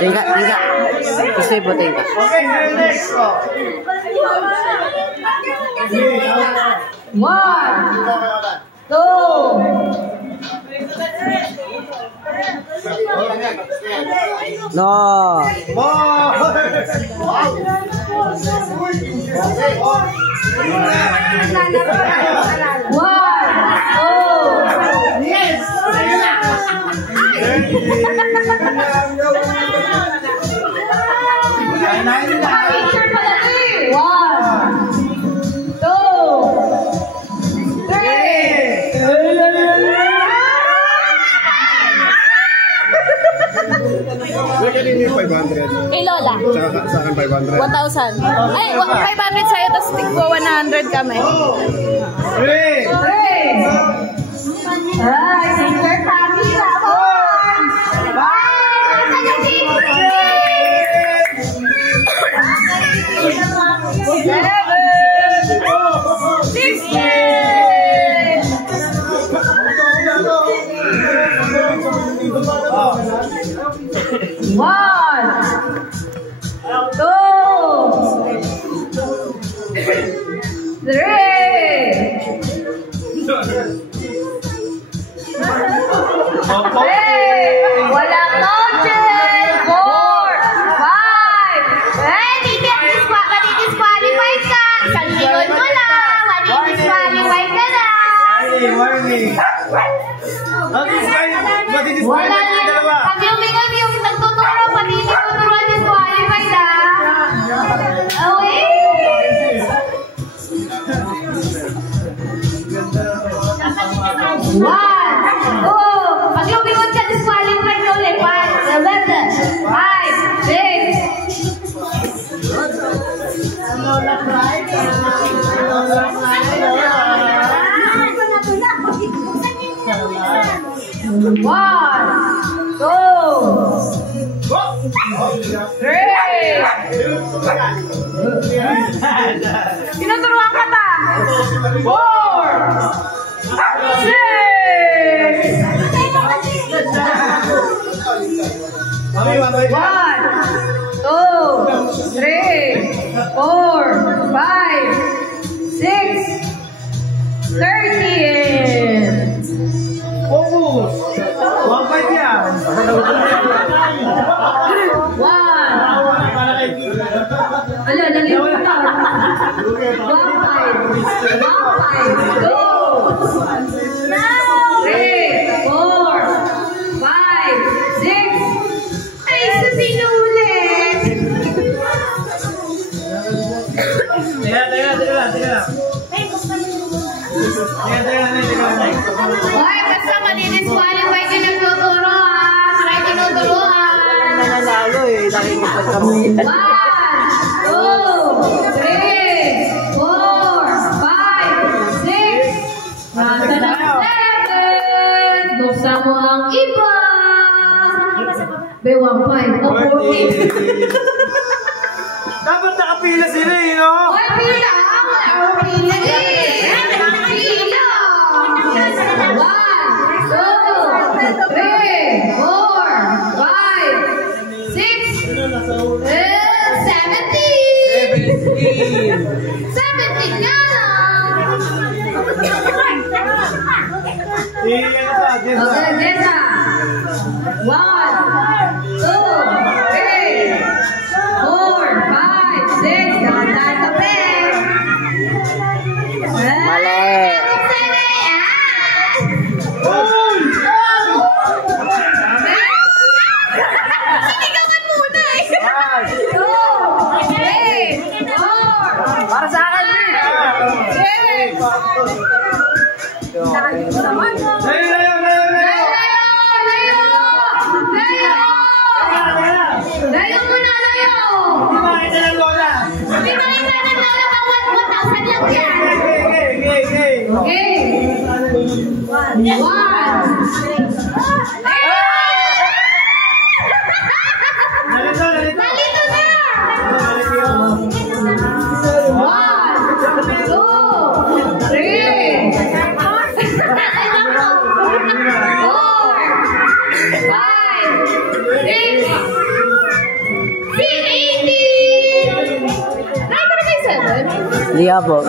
Tingka. Gusto ibu tingka. Okay, next. 1, 2. No. Kay Lola. Sa akin 500. 1,000. Ay, 500 sa'yo, tapos tigpo 100 kami. 3! Ay, singer kami na ako. Walang noches! 4, 5! Eh, disqualified ka! Isang lingon mo lang! Disqualified ka na! Warning! Wala lang! Pag yung nagtuturo, pati yung nagtuturo, disqualified na! Okay! Tinuturuan ka ta. 4, 6. 1, 2, 3, 4, 5, 6, 13. Focus! 1-5 yan! 1. Ala, nalimutan. 1, 5. 2, 3, 4, 5, 6. Ay, susinulit. Teka. Hoy, basta mali-disqualify ka nagtuturo ha. Maray tinuturuan. Nanalo eh. Nakikipag kami. 1, 2, 3, 4, 5, 6. Nasa na 7. Buksan mo ang iba. Bewang 5 o 14. Dapat nakapila sila eh, no? Hoy, pila! Wala akong pila eh! Pila! 1, 2, 3, 4, 5, 6, 17! 17 nga lang! Okay, Jessa! 1, 2, 3, 4, 5, 6, dahan-dahan ka pe! Mali! Sinigawan muna eh! 2, 3, 4, Para sa akin, Layo muna, layo! Pinahin na ng lola pang 1,000 lang yan. Okay. 1. Nalito na! 1, 2, 3, 4, 5, 6, 7. Liya po. 1,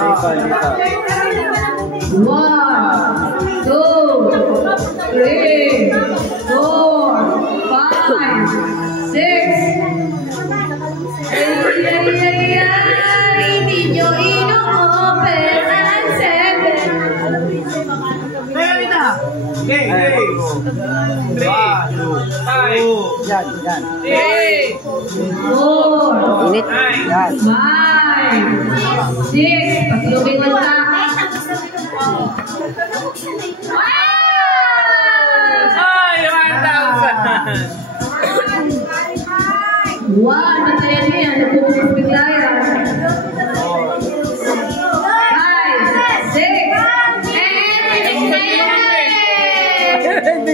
2, 3, 4, 5, 6. Hindi nyo ino-open ang 7. Okay. 3, 5, Yan, yan. 4, Init. Yan. 5, 6. Paglumingon ka. Ay, 1,000! 1, matayan mo yan. Nagpupunod bigla yan. 5, 6, and...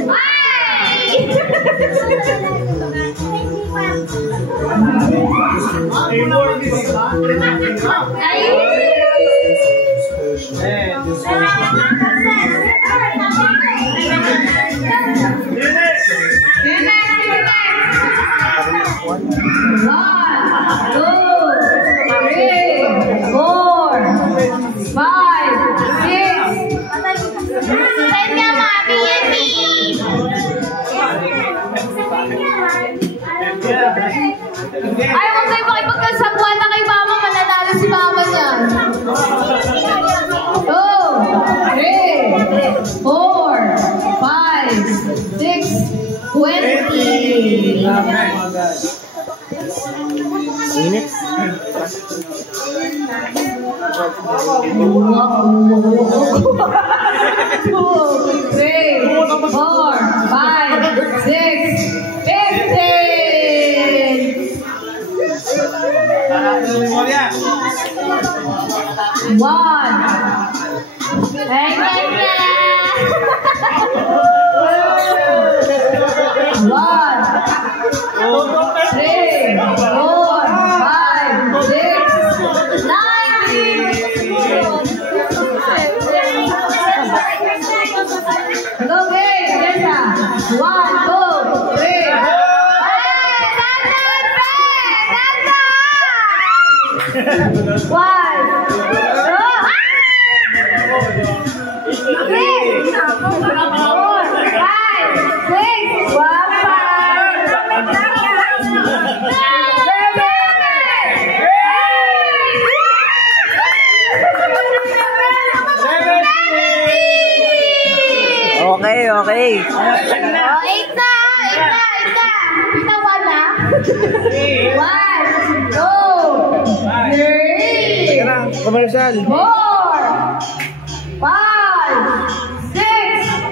Ay, huwag kayo makipagkasabwa na kay mama. Mananalo si mama niyan. 2, 3, 4, 5, 6, 20. Init. 2, 3, 4, 5, 6, 15. 1. Ay, kanya. 1, 3, 4, 5, 6, 19. Go, game, Jessa. 1, 2, 3. Okay. Ika. Pinawa na. 1, 2, 3, Commercial. 4, 5, 6,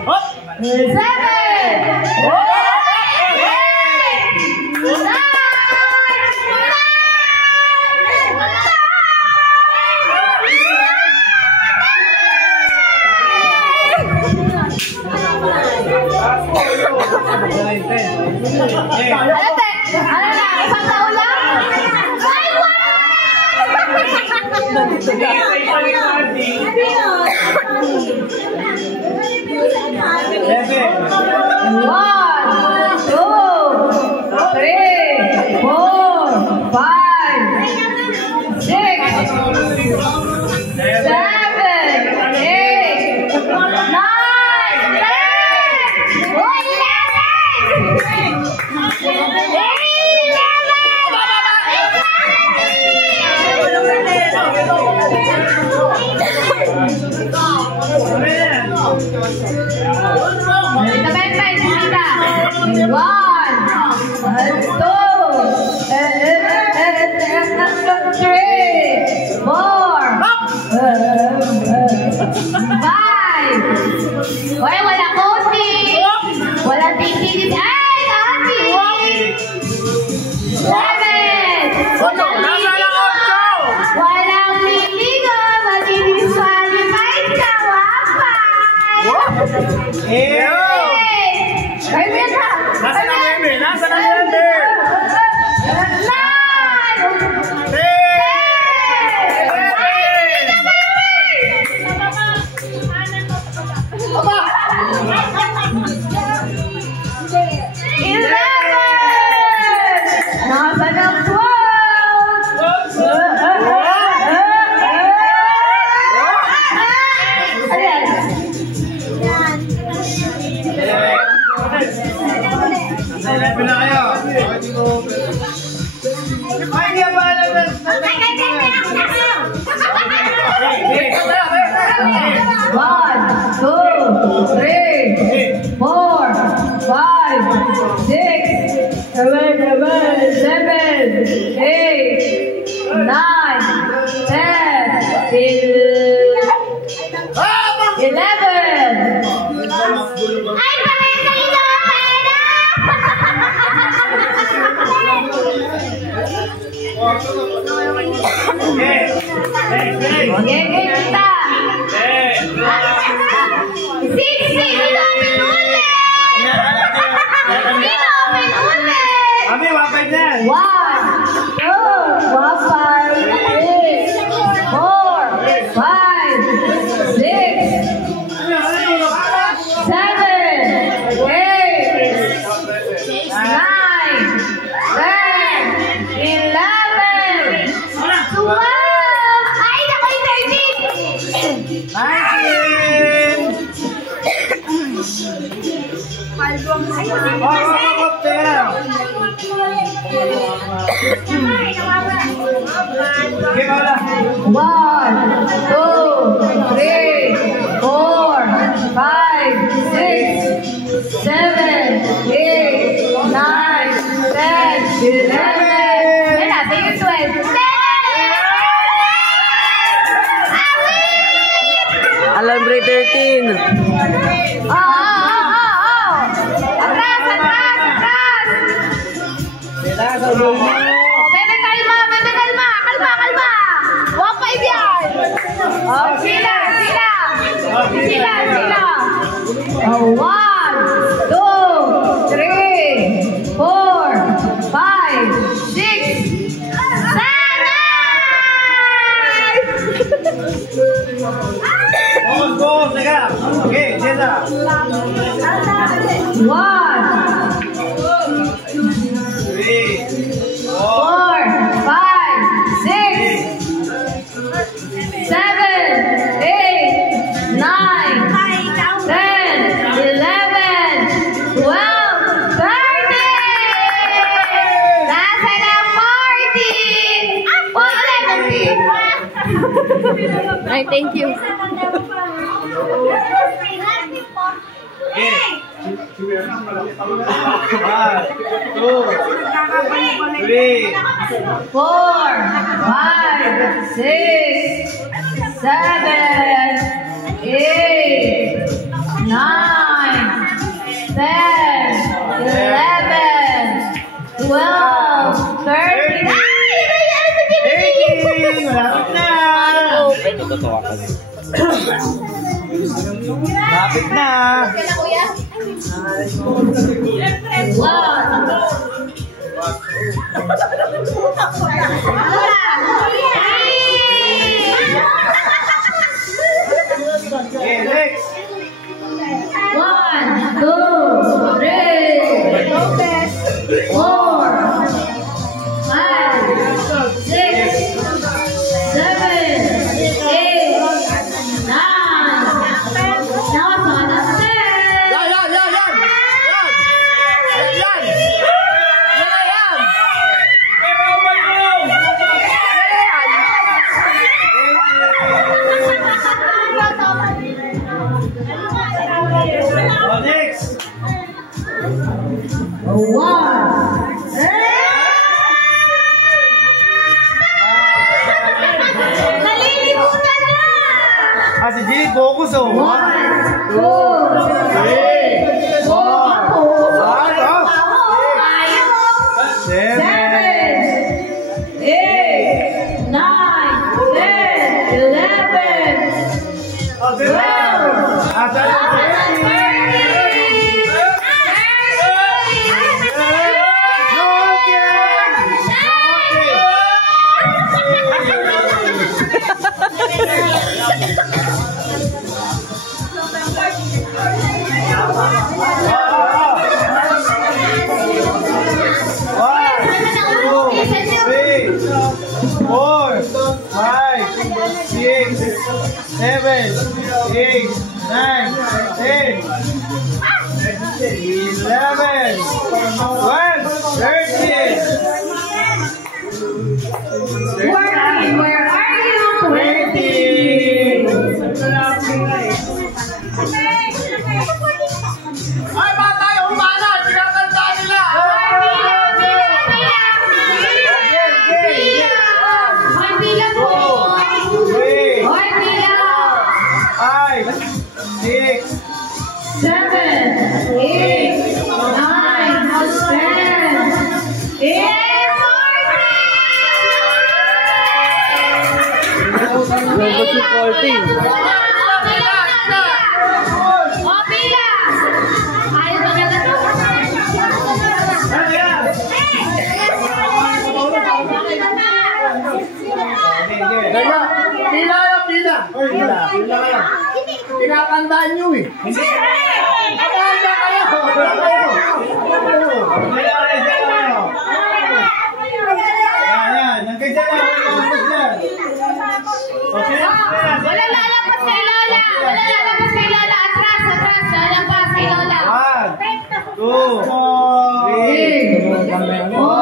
Alambre 13. Okay, Jeza. 1, 3, 4, 5, 6, 7, 8, 9, 10, 11, 12, 13! Nasa na 14! Oh, 17! Ay, thank you. Okay. 1, 2, 3, 4, 5, 6, 7, 8, 9, Natutuwa ka din. Lapit na. Kaya kuya. Okay, next. 1, 2, 3, 4, 5, 6, 7, 8, 9. Now it's on the stairs. Oh, next. 1. Nalilimutan na! Ah, si Jay, focus oh. 1, 2, 3, 4, 7, 8, 9, 10, 11, 12. Four, 5, 6, 7, 8, 9, 10, 11, 12, 13. 14, where are you? 20. Ay, bata yung humana! Tinatanda nila! Five, 6, 7, 8, 9, 10, Pila. Tinatandaan nyo eh. Tanda kayo. Ayan, hanggang dyan lang. Wala lalapas kay Lola. Wala lalapas kay Lola. Atras. Lalapas kay Lola. 1, 2, 3, 4,